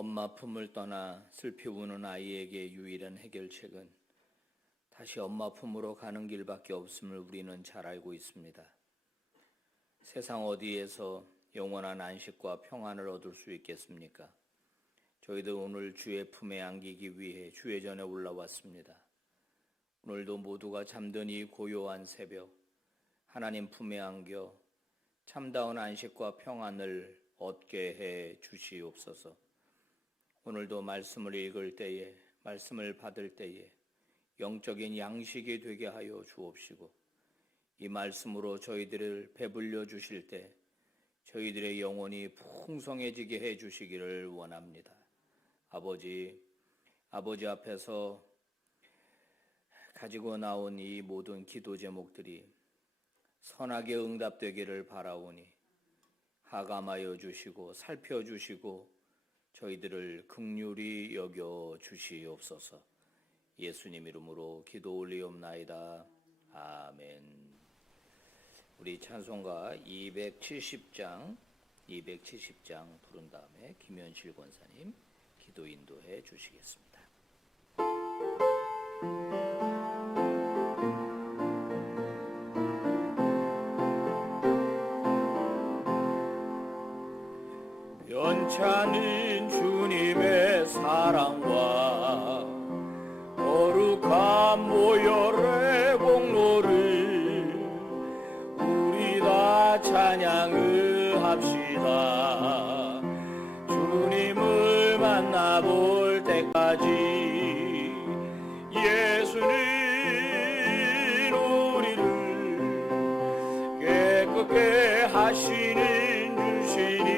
엄마 품을 떠나 슬피 우는 아이에게 유일한 해결책은 다시 엄마 품으로 가는 길밖에 없음을 우리는 잘 알고 있습니다. 세상 어디에서 영원한 안식과 평안을 얻을 수 있겠습니까? 저희도 오늘 주의 품에 안기기 위해 주의 전에 올라왔습니다. 오늘도 모두가 잠든 이 고요한 새벽, 하나님 품에 안겨 참다운 안식과 평안을 얻게 해 주시옵소서. 오늘도 말씀을 읽을 때에, 말씀을 받을 때에 영적인 양식이 되게 하여 주옵시고, 이 말씀으로 저희들을 배불려 주실 때 저희들의 영혼이 풍성해지게 해 주시기를 원합니다. 아버지 앞에서 가지고 나온 이 모든 기도 제목들이 선하게 응답되기를 바라오니 하감하여 주시고 살펴주시고 저희들을 긍휼히 여겨 주시옵소서. 예수님 이름으로 기도 올리옵나이다. 아멘. 우리 찬송가 270장 부른 다음에 김현실 권사님 기도 인도해 주시겠습니다. 변찮은 주님의 사랑과 거룩한 모열의 공로를 우리 다 찬양합시다. 주님을 만나볼 때까지 예수는 우리를 깨끗게 하시는 주시니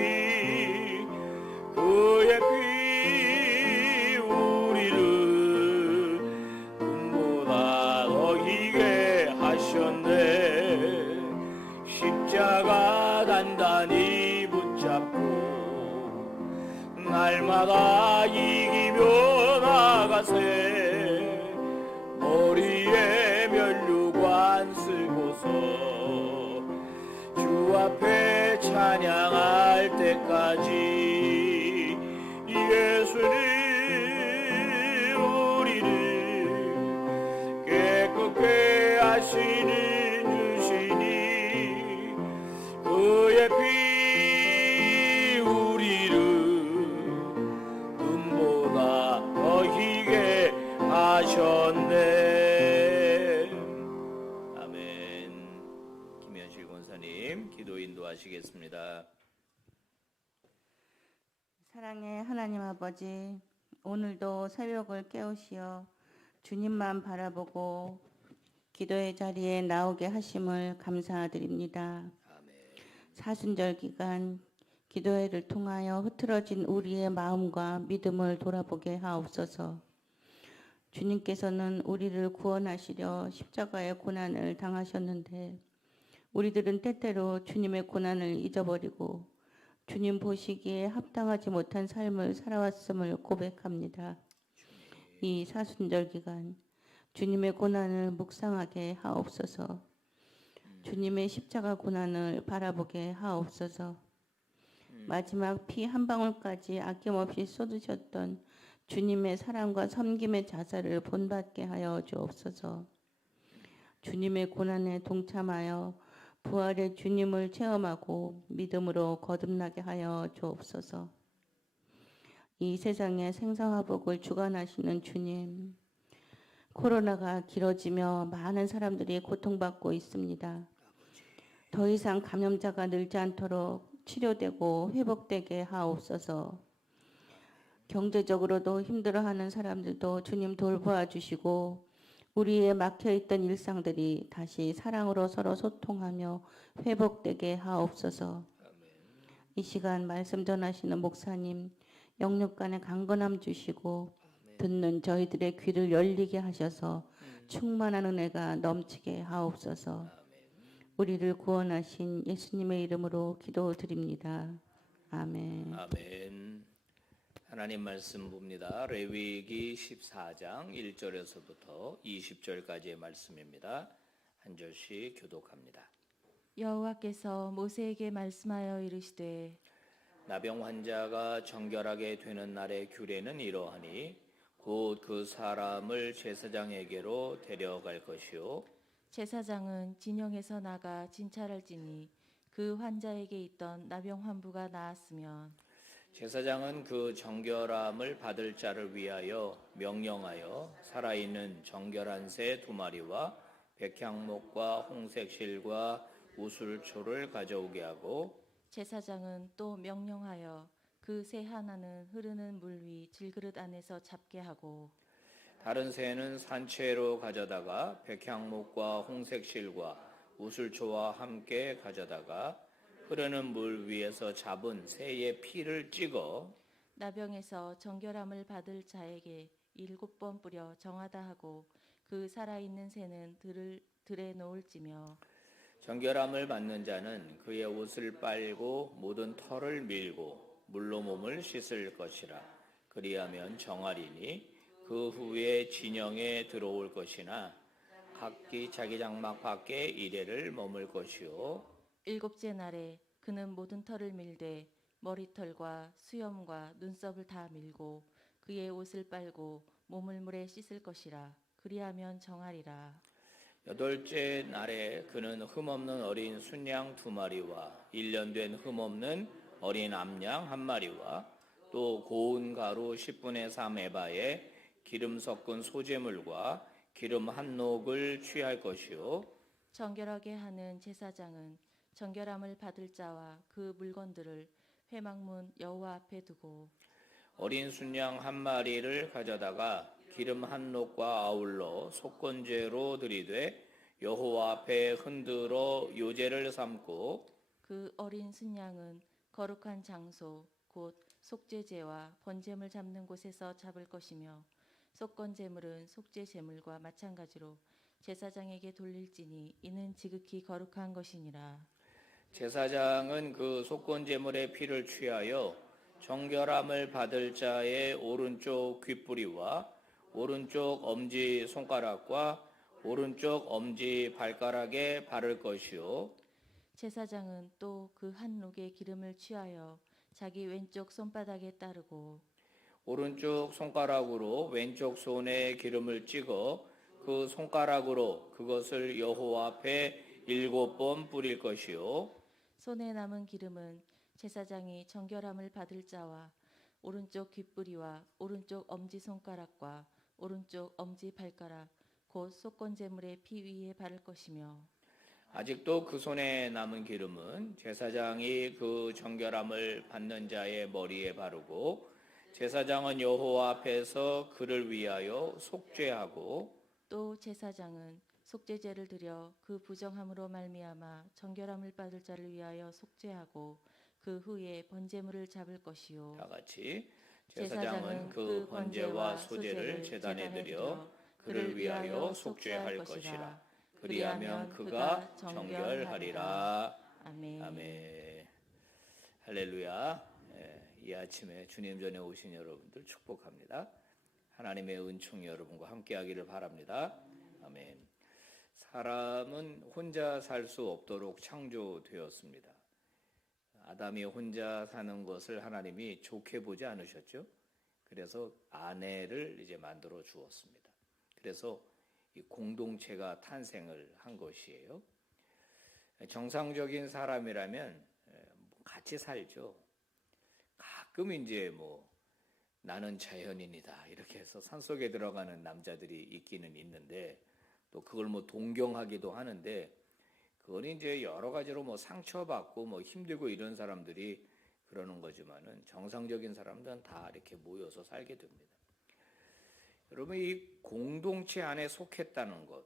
그의 피 우리를 눈보다 더 희게 하셨네. 십자가 단단히 붙잡고 날마다 이기며 나가세. 머리에 면류관 쓰고서 주 앞에 찬양할 때까지 예수는 우리를 깨끗게 하시는 주시니 그의 피 우리를 눈보다 더 희게 하셨네. 아멘. 김현실 권사님 기도 인도하시겠습니다. 사랑의 하나님 아버지, 오늘도 새벽을 깨우시어 주님만 바라보고 기도의 자리에 나오게 하심을 감사드립니다. 아멘. 사순절 기간 기도회를 통하여 흐트러진 우리의 마음과 믿음을 돌아보게 하옵소서. 주님께서는 우리를 구원하시려 십자가의 고난을 당하셨는데 우리들은 때때로 주님의 고난을 잊어버리고 주님 보시기에 합당하지 못한 삶을 살아왔음을 고백합니다. 이 사순절 기간 주님의 고난을 묵상하게 하옵소서. 주님의 십자가 고난을 바라보게 하옵소서. 마지막 피 한 방울까지 아낌없이 쏟으셨던 주님의 사랑과 섬김의 자세를 본받게 하여 주옵소서. 주님의 고난에 동참하여 부활의 주님을 체험하고 믿음으로 거듭나게 하여 주옵소서. 이 세상의 생사화복을 주관하시는 주님, 코로나가 길어지며 많은 사람들이 고통받고 있습니다. 더 이상 감염자가 늘지 않도록 치료되고 회복되게 하옵소서. 경제적으로도 힘들어하는 사람들도 주님 돌보아 주시고 우리의 막혀있던 일상들이 다시 사랑으로 서로 소통하며 회복되게 하옵소서. 이 시간 말씀 전하시는 목사님 영육간에 강건함 주시고 듣는 저희들의 귀를 열리게 하셔서 충만한 은혜가 넘치게 하옵소서. 우리를 구원하신 예수님의 이름으로 기도드립니다. 아멘. 아멘. 하나님 말씀 봅니다. 레위기 14장 1절에서부터 20절까지의 말씀입니다. 한 절씩 교독합니다. 여호와께서 모세에게 말씀하여 이르시되 나병 환자가 정결하게 되는 날의 규례는 이러하니 곧 그 사람을 제사장에게로 데려갈 것이요 제사장은 진영에서 나가 진찰할지니 그 환자에게 있던 나병 환부가 나았으면 제사장은 그 정결함을 받을 자를 위하여 명령하여 살아있는 정결한 새 2마리와 백향목과 홍색실과 우술초를 가져오게 하고 제사장은 또 명령하여 그 새 하나는 흐르는 물 위 질그릇 안에서 잡게 하고 다른 새는 산채로 가져다가 백향목과 홍색실과 우술초와 함께 가져다가 흐르는 물 위에서 잡은 새의 피를 찍어 나병에서 정결함을 받을 자에게 7번 뿌려 정하다 하고 그 살아있는 새는 들에 놓을지며 정결함을 받는 자는 그의 옷을 빨고 모든 털을 밀고 물로 몸을 씻을 것이라. 그리하면 정하리니 그 후에 진영에 들어올 것이나 각기 자기 장막 밖에 이래를 머물 것이요 7째 날에 그는 모든 털을 밀되 머리털과 수염과 눈썹을 다 밀고 그의 옷을 빨고 몸을 물에 씻을 것이라. 그리하면 정하리라. 8째 날에 그는 흠없는 어린 순양 2마리와 1년 된 흠없는 어린 암양 1마리와 또 고운 가루 10분의 3 에바에 기름 섞은 소재물과 기름 한 녹을 취할 것이요 정결하게 하는 제사장은 정결함을 받을 자와 그 물건들을 회막문 여호와 앞에 두고 어린 순양 1마리를 가져다가 기름 한 녹과 아울러 속건제로 드리되 여호와 앞에 흔들어 요제를 삼고 그 어린 순양은 거룩한 장소 곧 속죄제와 번제물 잡는 곳에서 잡을 것이며 속건제물은 속죄제물과 마찬가지로 제사장에게 돌릴지니 이는 지극히 거룩한 것이니라. 제사장은 그 속건제물의 피를 취하여 정결함을 받을 자의 오른쪽 귓부리와 오른쪽 엄지 손가락과 오른쪽 엄지 발가락에 바를 것이요 제사장은 또 그 한 녹의 기름을 취하여 자기 왼쪽 손바닥에 따르고 오른쪽 손가락으로 왼쪽 손에 기름을 찍어 그 손가락으로 그것을 여호와 앞에 7번 뿌릴 것이요 손에 남은 기름은 제사장이 정결함을 받을 자와 오른쪽 귓부리와 오른쪽 엄지 손가락과 오른쪽 엄지 발가락 곧 속건제물의 피 위에 바를 것이며 아직도 그 손에 남은 기름은 제사장이 그 정결함을 받는 자의 머리에 바르고 제사장은 여호와 앞에서 그를 위하여 속죄하고 또 제사장은 속죄제를 드려 그 부정함으로 말미암아 정결함을 받을 자를 위하여 속죄하고 그 후에 번제물을 잡을 것이요 다 같이 제사장은 그 번제와 소제를 제단에 드려 그를 위하여 속죄할 것이라. 그리하면 그가 정결하리라. 아멘. 아멘. 할렐루야. 이 아침에 주님 전에 오신 여러분들 축복합니다. 하나님의 은총이 여러분과 함께하기를 바랍니다. 아멘. 사람은 혼자 살 수 없도록 창조되었습니다. 아담이 혼자 사는 것을 하나님이 좋게 보지 않으셨죠? 그래서 아내를 이제 만들어 주었습니다. 그래서 이 공동체가 탄생을 한 것이에요. 정상적인 사람이라면 같이 살죠. 가끔 이제 나는 자연인이다 이렇게 해서 산속에 들어가는 남자들이 있기는 있는데 또 그걸 동경하기도 하는데 그건 이제 여러 가지로 상처받고 힘들고 이런 사람들이 그러는 거지만은 정상적인 사람들은 다 이렇게 모여서 살게 됩니다. 여러분 이 공동체 안에 속했다는 것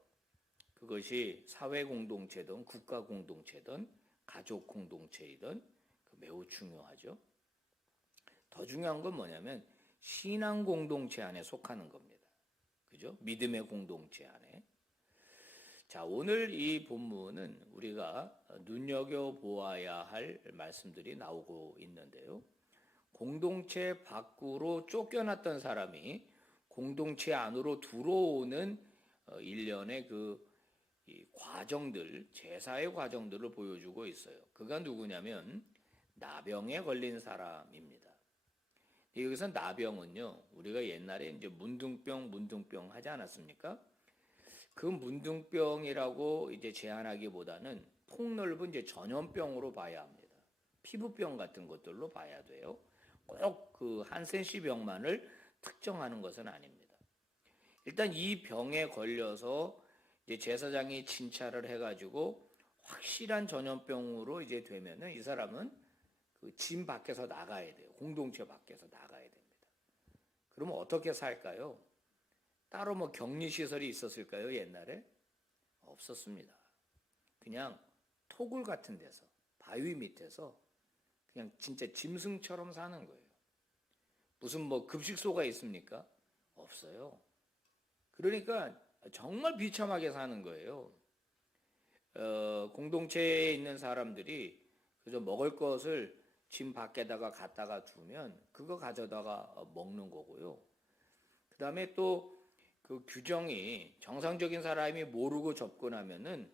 그것이 사회 공동체든 국가 공동체든 가족 공동체이든 매우 중요하죠. 더 중요한 건 뭐냐면 신앙 공동체 안에 속하는 겁니다. 그죠? 믿음의 공동체 안에. 자, 오늘 이 본문은 우리가 눈여겨보아야 할 말씀들이 나오고 있는데요. 공동체 밖으로 쫓겨났던 사람이 공동체 안으로 들어오는 일련의 이 과정들, 제사의 과정들을 보여주고 있어요. 그가 누구냐면 나병에 걸린 사람입니다. 여기서 나병은요, 우리가 옛날에 이제 문둥병 하지 않았습니까? 그 문둥병이라고 이제 제한하기보다는 폭넓은 이제 전염병으로 봐야 합니다. 피부병 같은 것들로 봐야 돼요. 꼭 그 한센시 병만을 특정하는 것은 아닙니다. 일단 이 병에 걸려서 이제 제사장이 진찰을 해가지고 확실한 전염병으로 이제 되면은 이 사람은 그 진 밖에서 나가야 돼요. 공동체 밖에서 나가야 됩니다. 그러면 어떻게 살까요? 따로 뭐 격리시설이 있었을까요? 옛날에? 없었습니다. 그냥 토굴 같은 데서, 바위 밑에서 그냥 진짜 짐승처럼 사는 거예요. 무슨 뭐 급식소가 있습니까? 없어요. 그러니까 정말 비참하게 사는 거예요. 공동체에 있는 사람들이 그저 먹을 것을 짐 밖에다가 갖다가 두면 그거 가져다가 먹는 거고요. 그 다음에 또 그 규정이 정상적인 사람이 모르고 접근하면은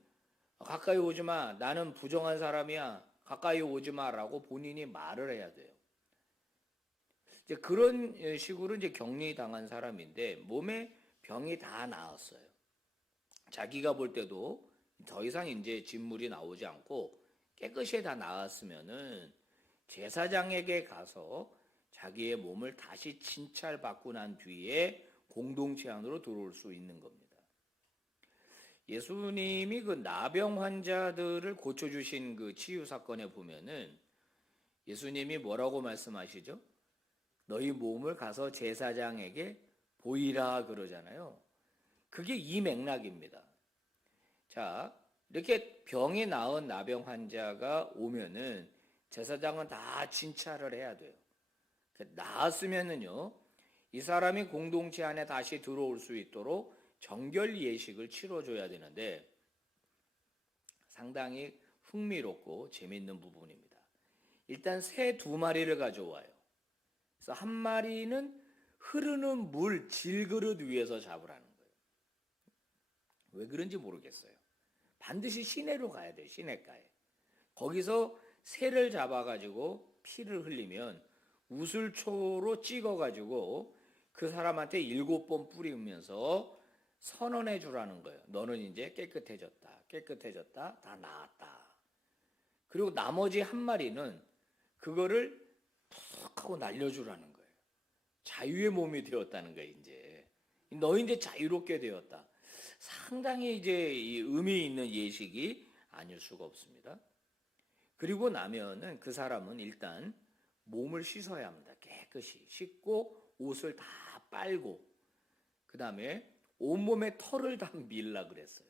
가까이 오지 마. 나는 부정한 사람이야. 가까이 오지 마라고 본인이 말을 해야 돼요. 이제 그런 식으로 이제 격리당한 사람인데 몸에 병이 다 나았어요. 자기가 볼 때도 더 이상 이제 진물이 나오지 않고 깨끗이 다 나았으면은 제사장에게 가서 자기의 몸을 다시 진찰받고 난 뒤에 공동체 안으로 들어올 수 있는 겁니다. 예수님이 그 나병 환자들을 고쳐주신 그 치유 사건에 보면은 예수님이 뭐라고 말씀하시죠? 너희 몸을 가서 제사장에게 보이라 그러잖아요. 그게 이 맥락입니다. 자, 이렇게 병이 나은 나병 환자가 오면은 제사장은 다 진찰을 해야 돼요. 나았으면은요, 이 사람이 공동체 안에 다시 들어올 수 있도록 정결 예식을 치러줘야 되는데 상당히 흥미롭고 재밌는 부분입니다. 일단 새 2마리를 가져와요. 그래서 한 마리는 흐르는 물 질그릇 위에서 잡으라는 거예요. 왜 그런지 모르겠어요. 반드시 시내로 가야 돼요. 시내가에. 거기서 새를 잡아가지고 피를 흘리면 우슬초로 찍어가지고 그 사람한테 7번 뿌리면서 선언해 주라는 거예요. 너는 이제 깨끗해졌다, 다 나았다. 그리고 나머지 한 마리는 그거를 푹 하고 날려주라는 거예요. 자유의 몸이 되었다는 거예요, 이제. 너 이제 자유롭게 되었다. 상당히 이제 이 의미 있는 예식이 아닐 수가 없습니다. 그리고 나면은 그 사람은 일단 몸을 씻어야 합니다. 깨끗이 씻고 옷을 다 빨고 그 다음에 온몸에 털을 다 밀라 그랬어요.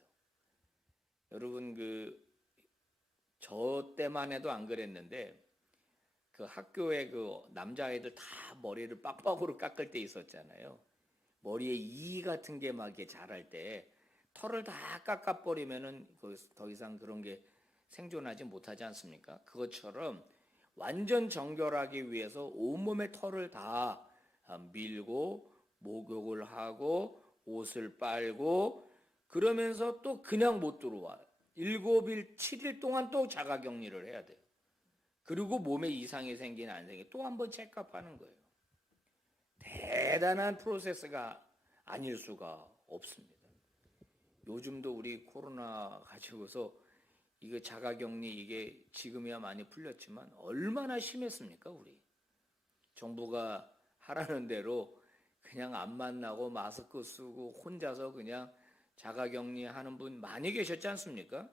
여러분 저 때만 해도 안 그랬는데 그 학교에 그 남자애들 다 머리를 빡빡으로 깎을 때 있었잖아요. 머리에 이 같은 게 막 이렇게 자랄 때 털을 다 깎아버리면은 더 이상 그런 게 생존하지 못하지 않습니까? 그것처럼 완전 정결하기 위해서 온몸에 털을 다 밀고 목욕을 하고 옷을 빨고 그러면서 또 그냥 못 들어와요. 7일, 7일 동안 또 자가격리를 해야 돼요. 그리고 몸에 이상이 생기나 안 생기나 또 한 번 체크업하는 거예요. 대단한 프로세스가 아닐 수가 없습니다. 요즘도 우리 코로나 가지고서 이거 자가격리 이게 지금이야 많이 풀렸지만 얼마나 심했습니까, 우리? 정부가 하라는 대로 그냥 안 만나고 마스크 쓰고 혼자서 그냥 자가격리 하는 분 많이 계셨지 않습니까?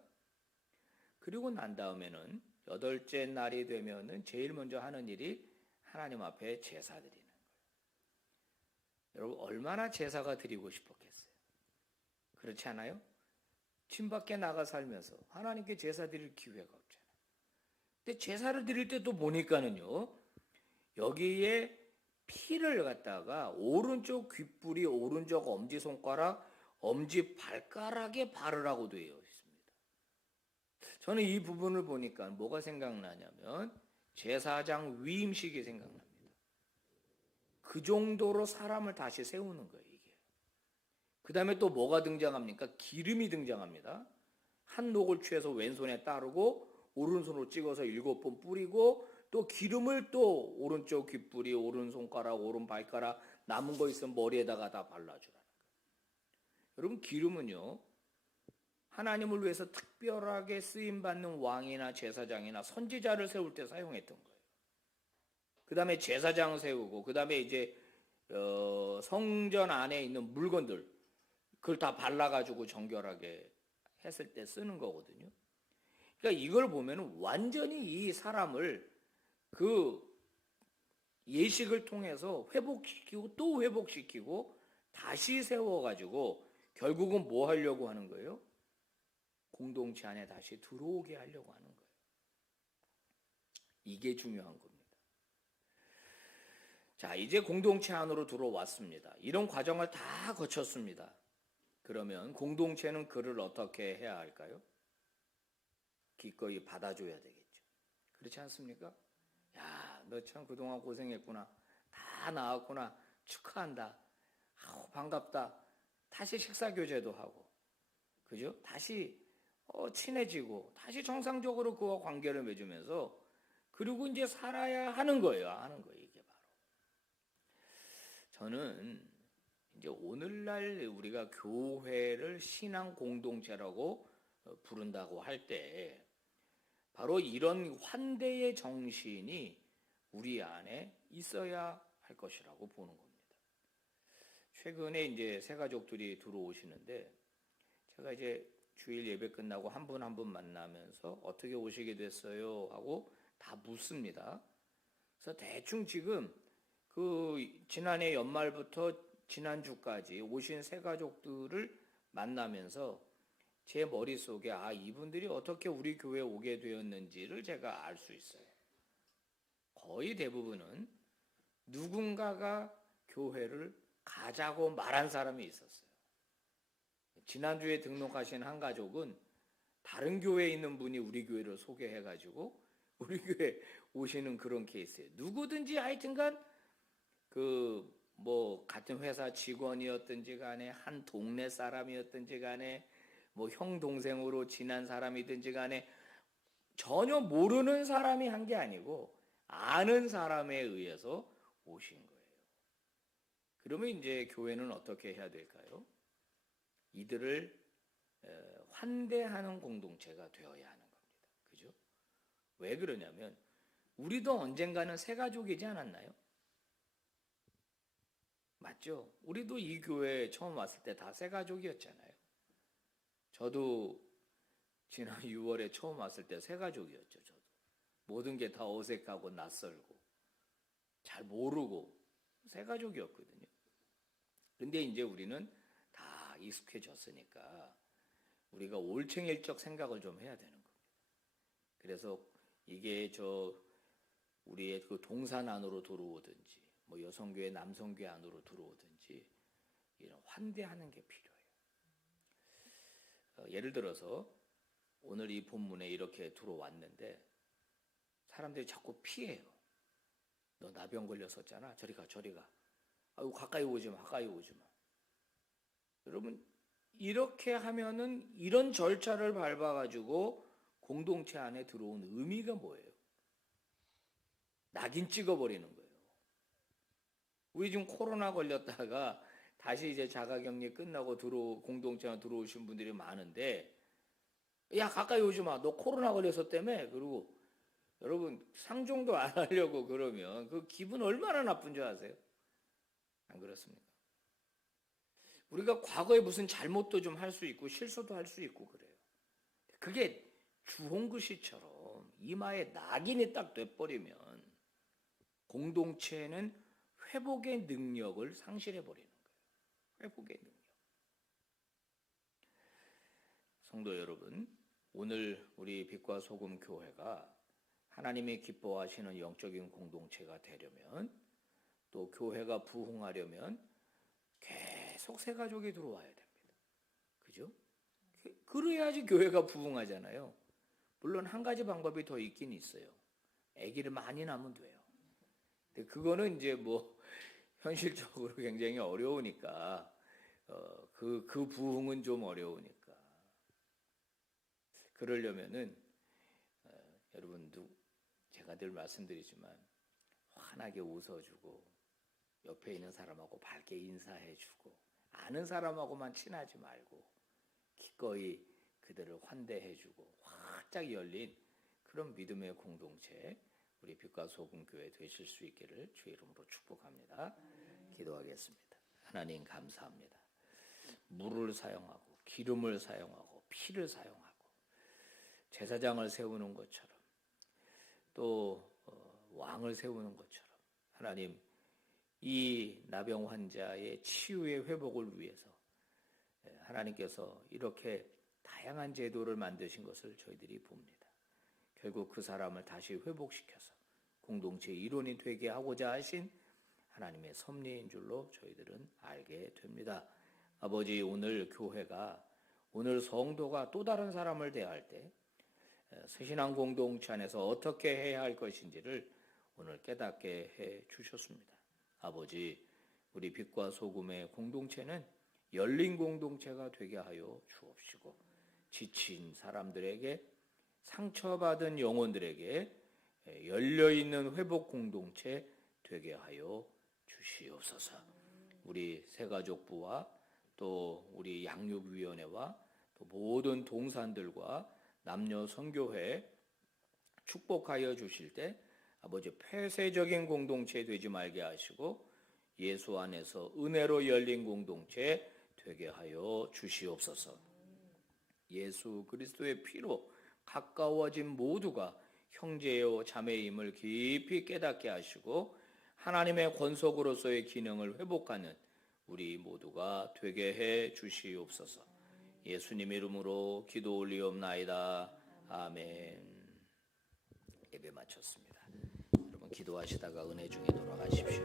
그리고 난 다음에는 8째 날이 되면은 제일 먼저 하는 일이 하나님 앞에 제사 드리는 거예요. 여러분 얼마나 제사가 드리고 싶었겠어요? 그렇지 않아요? 집 밖에 나가 살면서 하나님께 제사 드릴 기회가 없잖아요. 근데 제사를 드릴 때 또 보니까는요, 여기에 피를 갖다가 오른쪽 귓불이 오른쪽 엄지손가락, 엄지발가락에 바르라고 되어 있습니다. 저는 이 부분을 보니까 뭐가 생각나냐면 제사장 위임식이 생각납니다. 그 정도로 사람을 다시 세우는 거예요, 이게. 그 다음에 또 뭐가 등장합니까? 기름이 등장합니다. 한 녹을 취해서 왼손에 따르고 오른손으로 찍어서 7번 뿌리고 또 기름을 또 오른쪽 귓불이, 오른손가락, 오른발가락 남은 거 있으면 머리에다가 다 발라주라는 거예요. 여러분, 기름은요, 하나님을 위해서 특별하게 쓰임받는 왕이나 제사장이나 선지자를 세울 때 사용했던 거예요. 그 다음에 제사장 세우고, 그 다음에 이제 성전 안에 있는 물건들, 그걸 다 발라가지고 정결하게 했을 때 쓰는 거거든요. 그러니까 이걸 보면 완전히 이 사람을 그 예식을 통해서 회복시키고 또 회복시키고 다시 세워가지고 결국은 뭐 하려고 하는 거예요? 공동체 안에 다시 들어오게 하려고 하는 거예요. 이게 중요한 겁니다. 자, 이제 공동체 안으로 들어왔습니다. 이런 과정을 다 거쳤습니다. 그러면 공동체는 그를 어떻게 해야 할까요? 기꺼이 받아줘야 되겠죠. 그렇지 않습니까? 야, 너 참 그동안 고생했구나. 다 나았구나. 축하한다. 아우, 반갑다. 다시 식사 교제도 하고, 그죠? 다시 친해지고, 다시 정상적으로 그와 관계를 맺으면서, 그리고 이제 살아야 하는 거예요. 이게 바로. 저는 이제 오늘날 우리가 교회를 신앙 공동체라고 부른다고 할 때, 바로 이런 환대의 정신이 우리 안에 있어야 할 것이라고 보는 겁니다. 최근에 이제 새 가족들이 들어오시는데, 제가 이제 주일 예배 끝나고 한 분 한 분 만나면서 어떻게 오시게 됐어요? 하고 다 묻습니다. 그래서 대충 지금 그 지난해 연말부터 지난주까지 오신 새 가족들을 만나면서 제 머릿속에 이분들이 어떻게 우리 교회에 오게 되었는지를 제가 알 수 있어요. 거의 대부분은 누군가가 교회를 가자고 말한 사람이 있었어요. 지난주에 등록하신 한 가족은 다른 교회에 있는 분이 우리 교회를 소개해가지고 우리 교회 오시는 그런 케이스예요. 누구든지 하여튼간 같은 회사 직원이었든지 간에 한 동네 사람이었든지 간에 형 동생으로 지난 사람이든지 간에 전혀 모르는 사람이 한 게 아니고 아는 사람에 의해서 오신 거예요. 그러면 이제 교회는 어떻게 해야 될까요? 이들을 환대하는 공동체가 되어야 하는 겁니다. 그죠? 왜 그러냐면 우리도 언젠가는 새 가족이지 않았나요? 맞죠? 우리도 이 교회에 처음 왔을 때 다 새 가족이었잖아요. 저도 지난 6월에 처음 왔을 때 새 가족이었죠. 저도 모든 게 다 어색하고 낯설고 잘 모르고 새 가족이었거든요. 근데 이제 우리는 다 익숙해졌으니까 우리가 올챙일적 생각을 좀 해야 되는 겁니다. 그래서 이게 우리의 그 동산 안으로 들어오든지 여성교회, 남성교회 안으로 들어오든지 이런 환대하는 게 필요해요. 예를 들어서 오늘 이 본문에 이렇게 들어왔는데 사람들이 자꾸 피해요. 너 나병 걸렸었잖아. 저리 가. 아유, 가까이 오지 마. 여러분, 이렇게 하면은 이런 절차를 밟아가지고 공동체 안에 들어온 의미가 뭐예요? 낙인 찍어버리는 거예요. 우리 지금 코로나 걸렸다가 다시 이제 자가격리 끝나고 공동체 안에 들어오신 분들이 많은데, 야, 가까이 오지 마. 너 코로나 걸렸었다며. 그리고 여러분, 상종도 안 하려고 그러면 그 기분 얼마나 나쁜 줄 아세요? 안 그렇습니까? 우리가 과거에 무슨 잘못도 좀 할 수 있고 실수도 할 수 있고 그래요. 그게 주홍글씨처럼 이마에 낙인이 딱 돼버리면 공동체는 회복의 능력을 상실해버리는 거예요. 회복의 능력. 성도 여러분, 오늘 우리 빛과 소금 교회가 하나님이 기뻐하시는 영적인 공동체가 되려면, 또 교회가 부흥하려면 계속 새 가족이 들어와야 됩니다. 그죠? 그래야지 교회가 부흥하잖아요. 물론 한 가지 방법이 더 있긴 있어요. 아기를 많이 낳으면 돼요. 근데 그거는 이제 현실적으로 굉장히 어려우니까 그 부흥은 좀 어려우니까. 그러려면은 여러분도 제가 제가 늘 말씀드리지만 환하게 웃어주고 옆에 있는 사람하고 밝게 인사해주고 아는 사람하고만 친하지 말고 기꺼이 그들을 환대해주고 활짝 열린 그런 믿음의 공동체 우리 빛과 소금 교회 되실 수 있기를 주의 이름으로 축복합니다. 기도하겠습니다. 하나님 감사합니다. 물을 사용하고 기름을 사용하고 피를 사용하고 제사장을 세우는 것처럼 또 왕을 세우는 것처럼 하나님 이 나병 환자의 치유의 회복을 위해서 하나님께서 이렇게 다양한 제도를 만드신 것을 저희들이 봅니다. 결국 그 사람을 다시 회복시켜서 공동체의 일원이 되게 하고자 하신 하나님의 섭리인 줄로 저희들은 알게 됩니다. 아버지, 오늘 교회가 오늘 성도가 또 다른 사람을 대할 때 새신앙 공동체 안에서 어떻게 해야 할 것인지를 오늘 깨닫게 해 주셨습니다. 아버지, 우리 빛과 소금의 공동체는 열린 공동체가 되게 하여 주옵시고 지친 사람들에게 상처받은 영혼들에게 열려있는 회복 공동체 되게 하여 주시옵소서. 우리 새가족부와 또 우리 양육위원회와 또 모든 동산들과 남녀 선교회 축복하여 주실 때 아버지 폐쇄적인 공동체 되지 말게 하시고 예수 안에서 은혜로 열린 공동체 되게 하여 주시옵소서. 예수 그리스도의 피로 가까워진 모두가 형제요 자매임을 깊이 깨닫게 하시고 하나님의 권속으로서의 기능을 회복하는 우리 모두가 되게 해 주시옵소서. 예수님 이름으로 기도 올리옵나이다. 아멘. 예배 마쳤습니다. 여러분 기도하시다가 은혜 중에 돌아가십시오.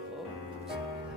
감사합니다.